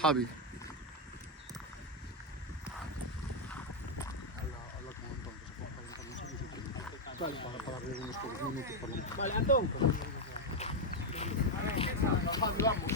Javi. Vale, para darle unos pocos minutos por lo menos. Vale, Antón. Javi, vamos.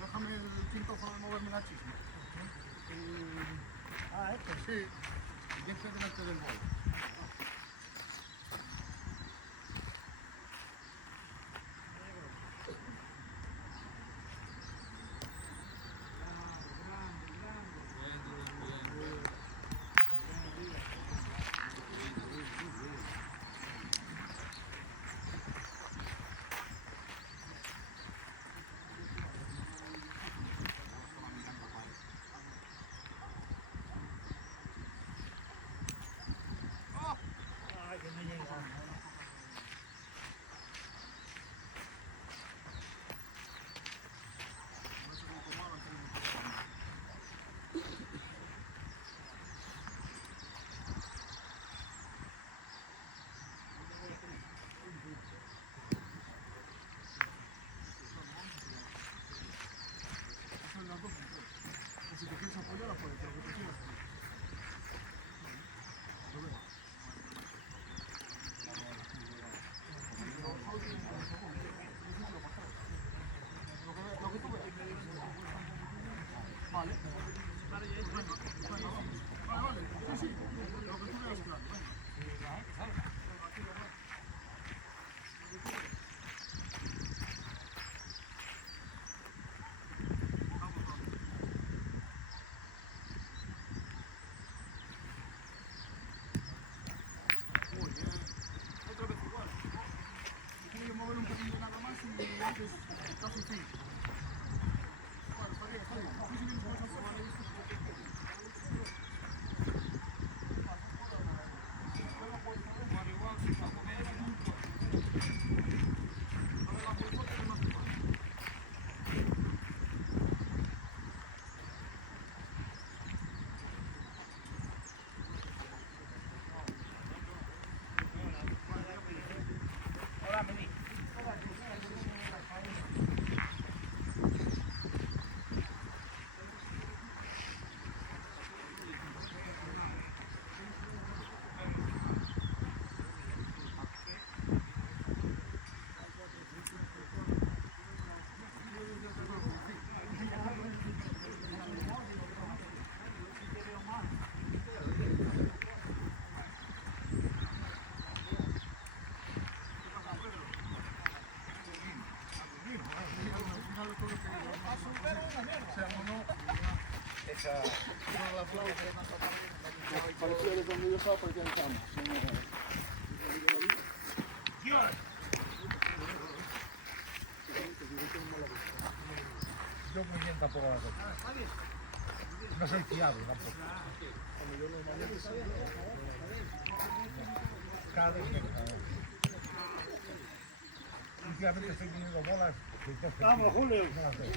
Déjame el quinto para moverme la chisma. Sí. Yo estoy delante del bol. Si te quieres apoyar, apóyate. Vale. Vale, sí, sí. Lo que tú veas claro. Mover un poquillo nada más y antes casi fin. Parecía de cuando yo estaba, parecía en cama. Yo muy bien tampoco las otras. No soy fiable tampoco. Cada vez menos. Últimamente estoy teniendo bolas. Vamos, Julio. No las veo.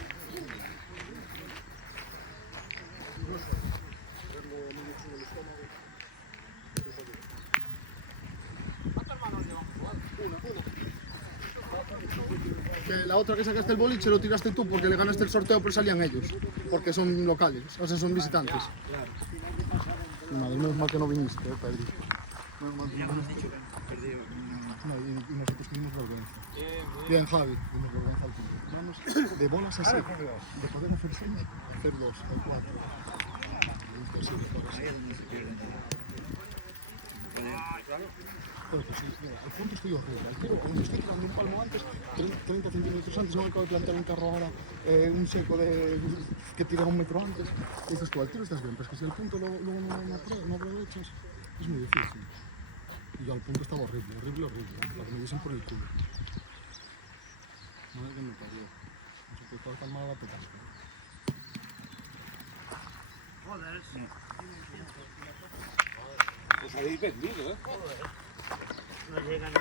Que la otra que sacaste el boliche lo tiraste tú porque le ganaste el sorteo pero salían ellos. Porque son locales, o sea, son visitantes. Madre, menos mal que no viniste, Pedri. Menos mal que no viniste. No, y nosotros tuvimos vergüenza. Bien, Javi, tuvimos vergüenza al final. Vamos de bolas así, de poder hacer 6, hacer 2 o 4. Pero pues sí, mira, al punto estoy horrible. El tiro, como estoy tirando un palmo antes, 30 centímetros antes, no me acabo de plantar un carro ahora, un seco de que tira 1 metro antes. Y dices tú, al tiro estás bien, pero es que si al punto luego no aprovechas, es muy difícil. Y yo al punto estaba horrible, para que me diesen por el culo. Madre que me parió. No se puede jugar tan mal a la petasca. Joder, sí. Os habéis vendido, ¿eh? No llega ni a...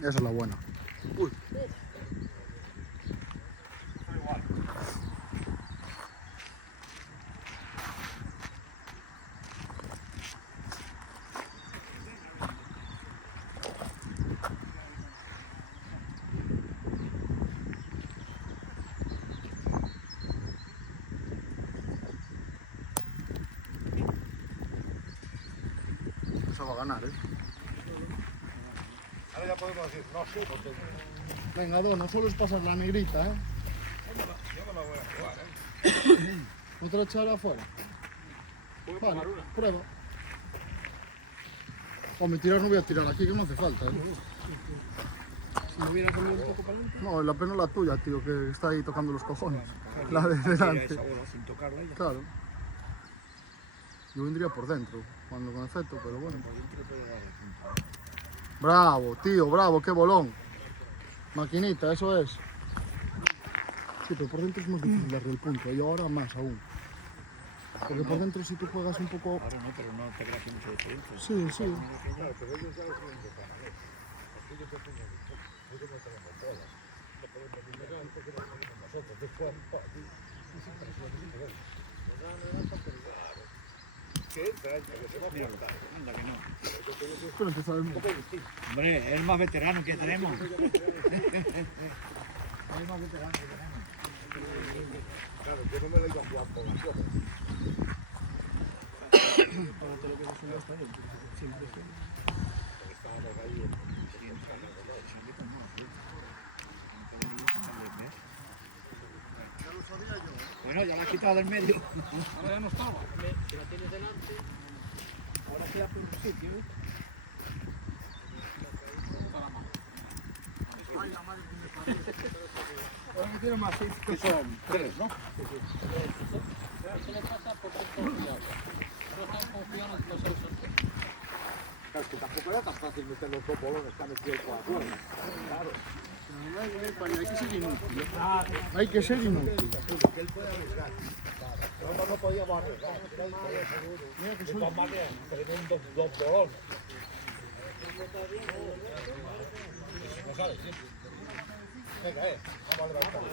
Esa es la buena. Uy. Esa va a ganar, ¿eh? Ahora ya podemos decir, no sé, porque Venga, Don, no sueles pasar la negrita, ¿eh? yo me la voy a jugar, ¿eh? ¿No te la echaré afuera? Vale, prueba. Hombre, tirar no voy a tirar aquí, que no hace falta, ¿eh? Si me hubiera comido un poco para adentro. No, la pena es la tuya, tío, que está ahí tocando los cojones. La de delante. Esa bola sin tocarla ya. Claro. Yo vendría por dentro, cuando con efecto, pero bueno. Por dentro puede dar el punto. Bravo, tío, bravo, qué bolón. Maquinita, eso es. Sí, pero por dentro es más difícil darle el punto, y ahora más aún. Porque por dentro si tú juegas un poco... Ahora no, pero no te creas que mucho diferencia. Sí, sí. Claro, pero ellos ya lo tienen de para ver. Aquí yo te pongo, nosotros no tenemos bolas. Lo podemos poner antes que nos ponemos nosotros. Después, aquí, y sin presión, sin poder. Claro. Que entra, que se va a plantar. Anda que no. Pero empieza a ver un poco... Hombre, es el más veterano que tenemos. Es el más veterano que tenemos. Claro, yo no me la iba a jugar por las hojas. Estábamos ahí en... Bueno, ya la has quitado del medio. Ahora ya no estaba. Si la tienes delante, ahora queda por un sitio. Ahora que tiene más seis. Que son 3, ¿no? Claro, es que tampoco era tan fácil meter los dos bolones que han metido por la cuerda. Claro. Hay que ser inútil. Hay que ser inútil. Que él puede arriesgar. No, no podíamos arriesgar. De todas maneras, tenemos dos bolones. sale, sí. Venga, vamos a levantarlo.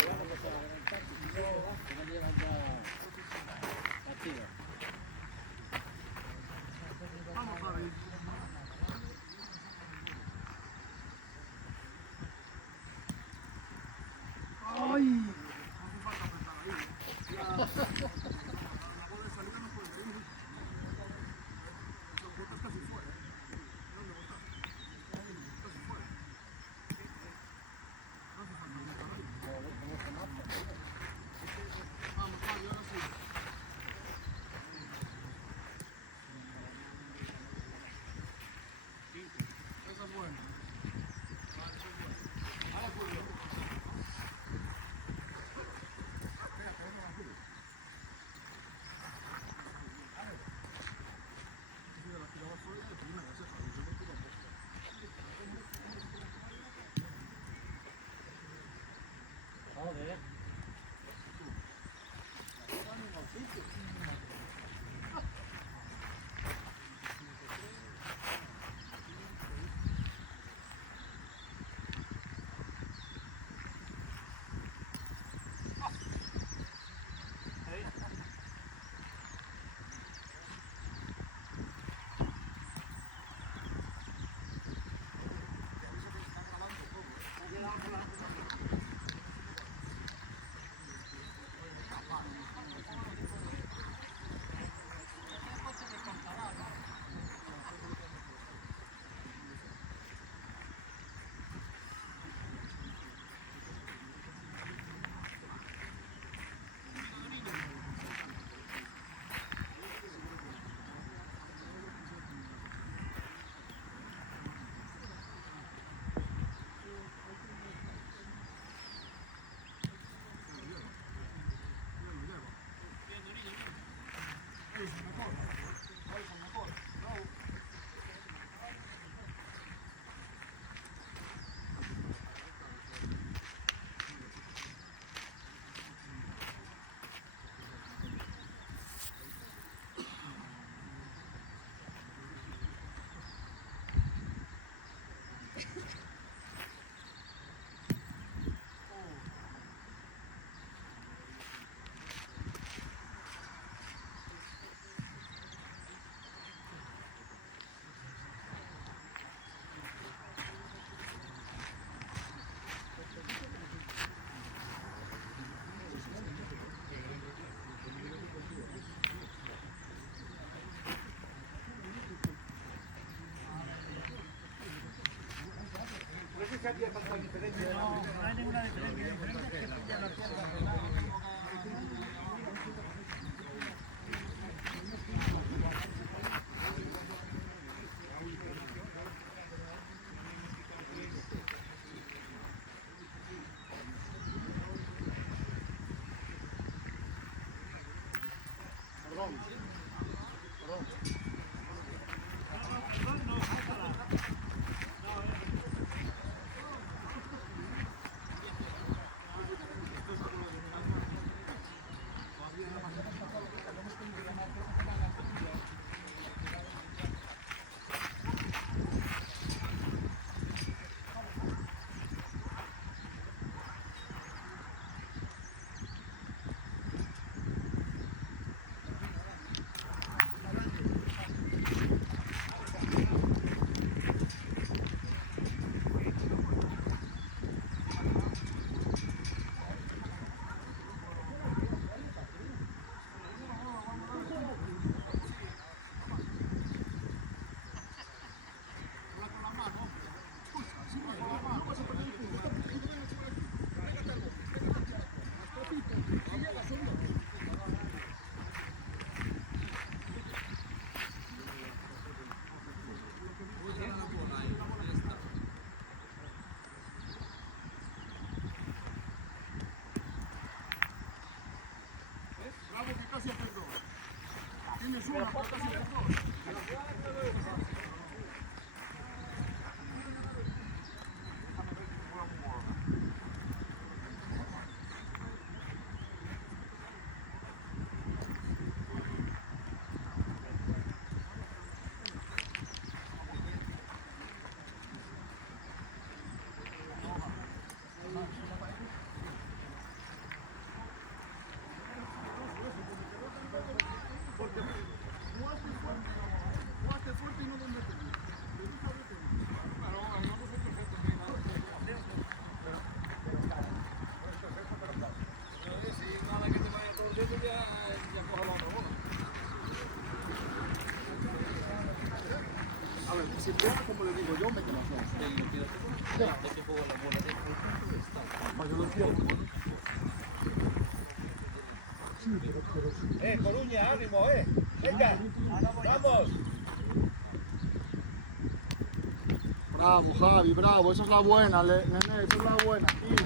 Joder. No hay ninguna diferencia. Tienes una, casi haces dos. Coruña, ánimo, venga, vamos. Bravo, Javi, bravo, esa es la buena, nene, esa es la buena, tío.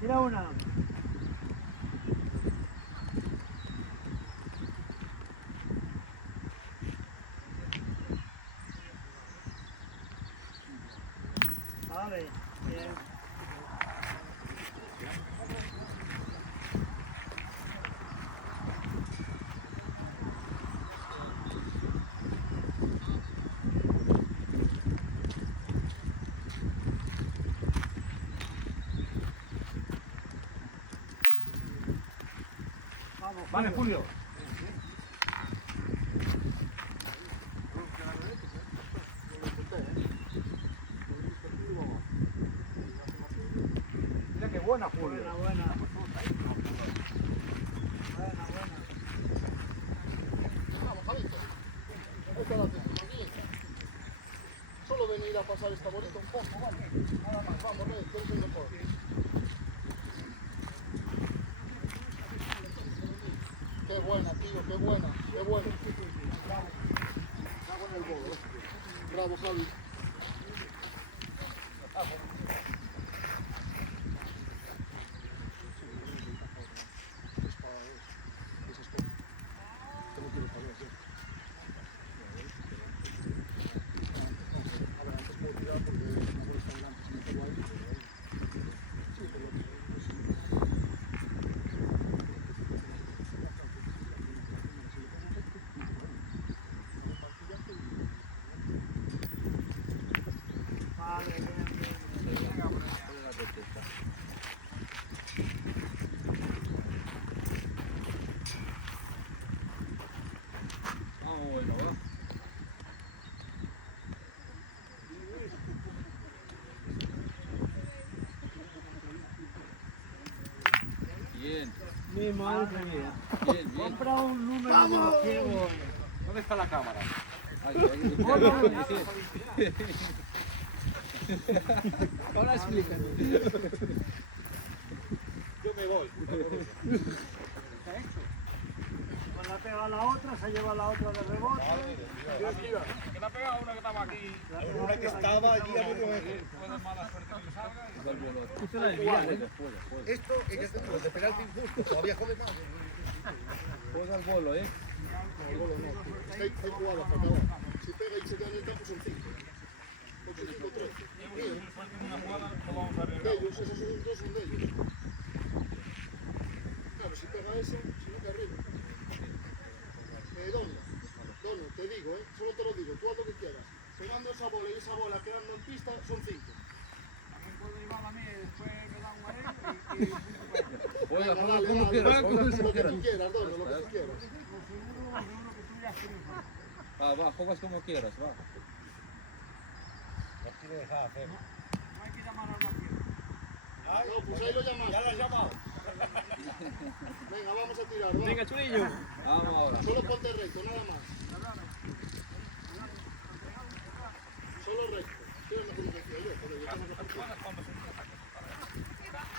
Tira una. Vale, bien. Vamos, Vale, Julio. Mira qué buena, Julio. buena, buena. Vamos, Javito. Esta la tenemos aquí. Solo venir a pasar esta bolita un poco, vamos. Nada más, vamos, Rey, tú eres el mejor. Qué buena, tío, qué buena, qué buena. Bravo en el bolo. Bravo, Javi. Vale, bien. Bien, Mi madre mía. bien, bien. Compra un número de ciego. ¿Dónde está la cámara? Ahora explícate. Yo me voy. Cuando la pega la otra, se lleva la otra de rebote. Que le ha pegado una que estaba aquí. Una que estaba allí a medio metro. Puede mala suerte que salga. Esto la desvía, ¿eh? Esto es que te digo, de penalti injusto, todavía jode más. Juega al bolo, ¿eh? El gol no. Hay jugadas para acabar. Si pega y se queda en el campo son 5. 8, 5, 13. Una jugada, lo vamos a ver. De ellos, esos son dos son de ellos. Claro, si pega eso, si no que arriba. Dono, te digo, solo te lo digo, tú haz lo que quieras. Pegando esa bola y esa bola quedando en pista son 5. Puedo llevar a mí, después me da un a él y Juega, Venga, juega dale, como dale, quieras. dale, Juega lo como que quieras. tú quieras, Dono, lo que tú quieras. Va, juegas como quieras, va. No quiere dejar hacer. no hay que llamar al marquero. No, pues ahí lo llamas. Ya lo has llamado. Venga, vamos a tirar, va. Venga, chulillo. Vamos ahora. Solo ponte recto, nada más. Solo recto. Tira mejor lo que decía yo, joder, yo tengo que hacer todo.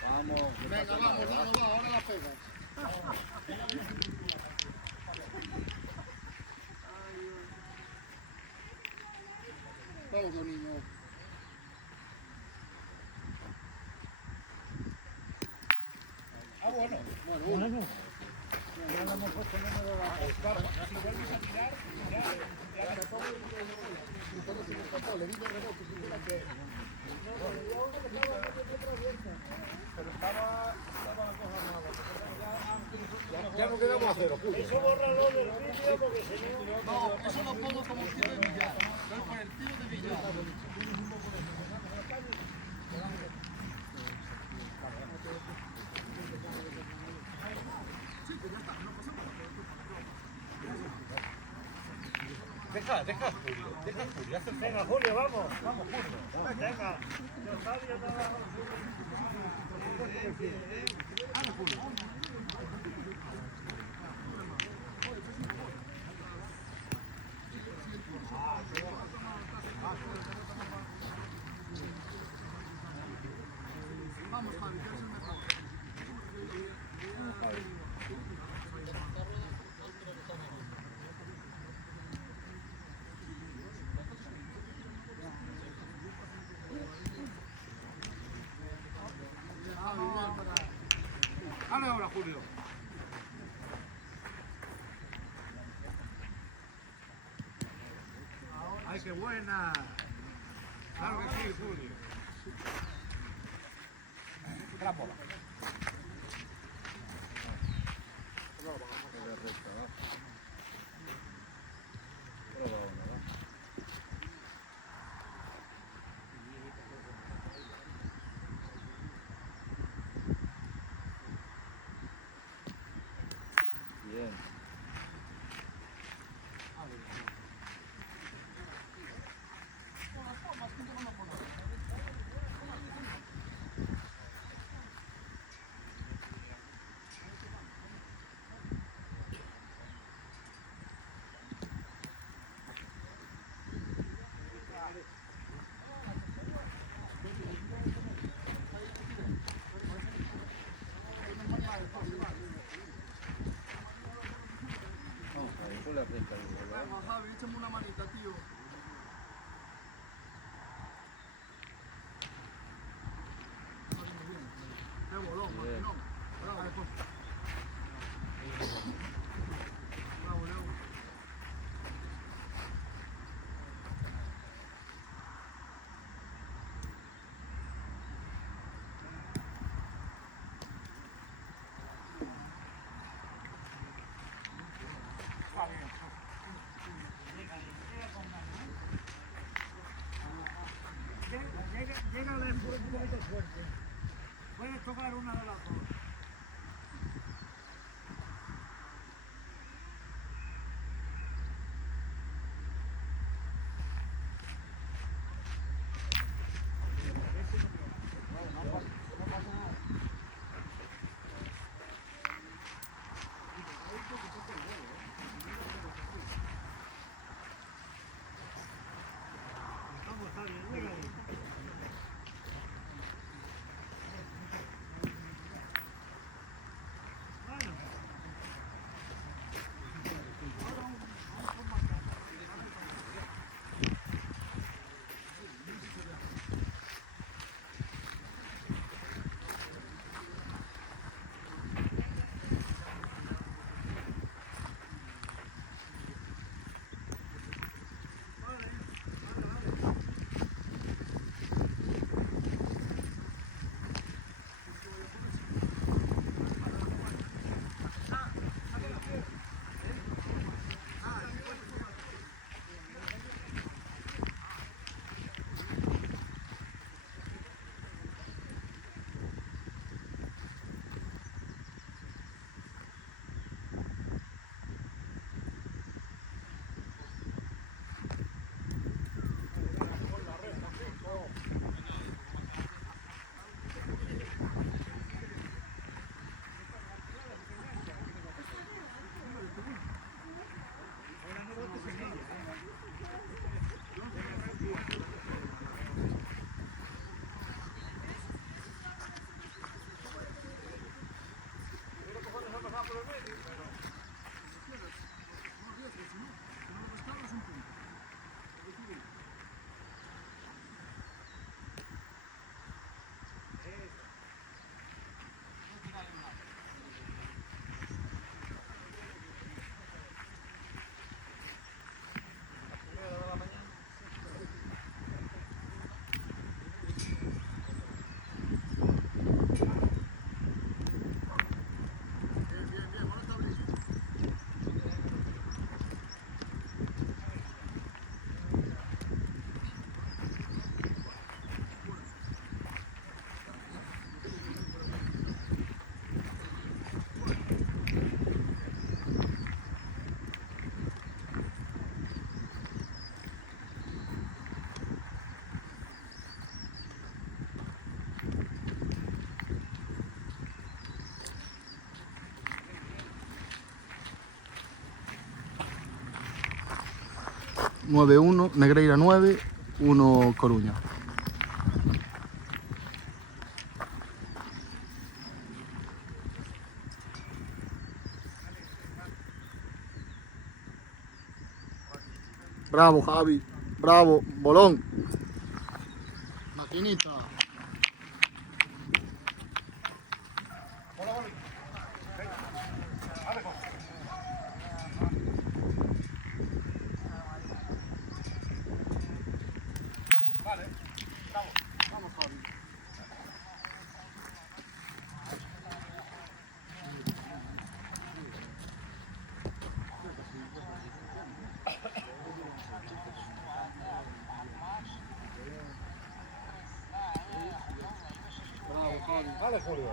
Vamos. Venga, vamos, ahora la pegas. Vamos, Donino. Ah, bueno. Bueno, uno. Le di de rebote, si tuviera que... Pero estaba la cosa mala. Ya no quedamos a cero, Julio. Eso bórralo del vídeo porque si no... No, eso lo pongo como tiro de billar. Voy por el tiro de billar. Deja Julio, hace el Venga, Julio, vamos. Vamos, Julio. Venga. Yo sabía nada. Vamos, Javi, que eres el mejor. Dale ahora, Julio. ¡Ay, qué buena! Claro que sí, Julio. Queda recta, va. Prueba una, va. Bien. Vamos, Javi, ponle recta ahí, ¿verdad? Venga, Javi, échame una manita, tío. Qué bolón, Bien. maquinón. Bravo. Bravo, Leo. Llega un poquito fuerte. Puedes tocar una de las dos. Vamos, está bien, llega ahí. 9-1, Negreira 9, 1 Coruña. Bravo, Javi. Bravo, bolón. Maquinita. Dale, Julio.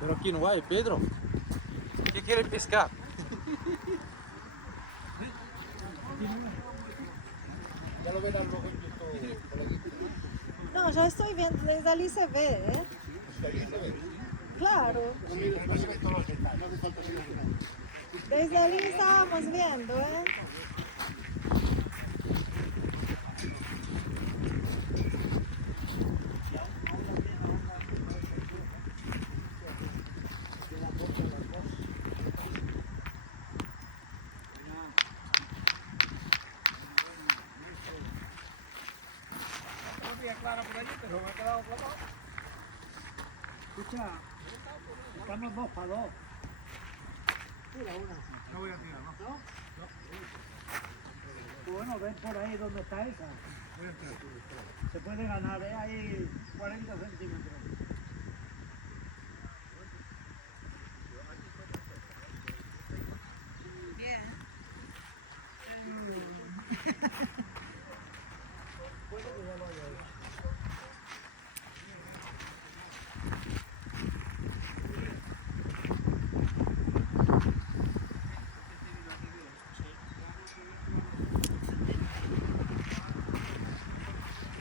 Pero aquí no hay, Pedro. ¿Qué quiere pescar? Ya lo verán luego en YouTube, coleguita. No, ya estoy viendo, desde allí se ve, ¿eh? Claro, No se ven todos los detalles, no hace falta seguir. desde allí estábamos viendo, ¿eh? Clara por allí, pero me ha quedado clavado. Escucha, estamos 2-2. No voy a tirar, ¿no? Bueno, ven por ahí donde está esa. Se puede ganar, ¿eh? Hay 40 centímetros.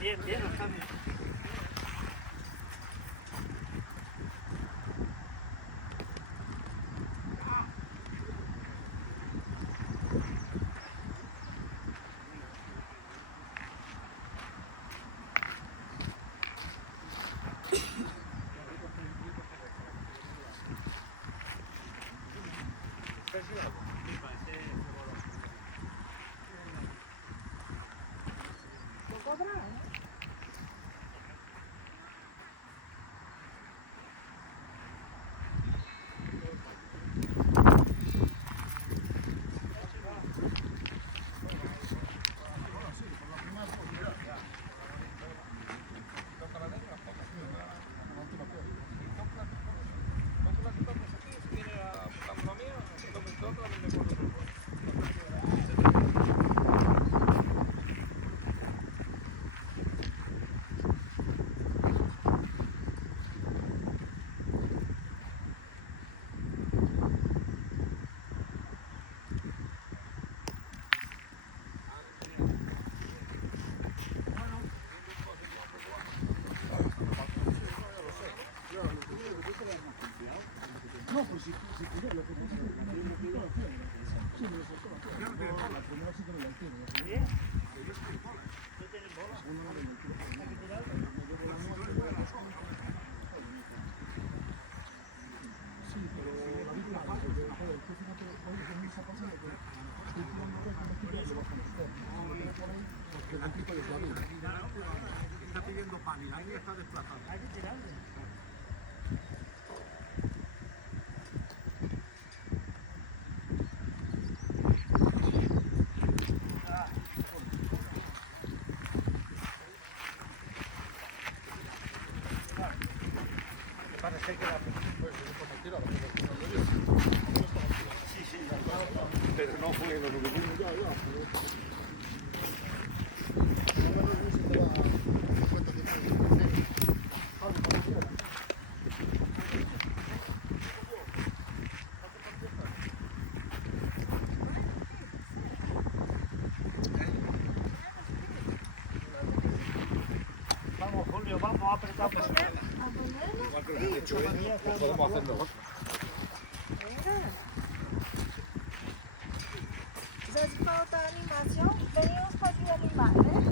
Bien, bien, está bien. Ahí está desplazado. Hay que tirarle. Parece que la... Pero no fue lo que vimos ya. Vamos, Julio, vamos a apretar. ¿A ponerlo? Sí. Podemos hacer mejor. Venga. Si hace falta animación, venimos para te animar, ¿eh?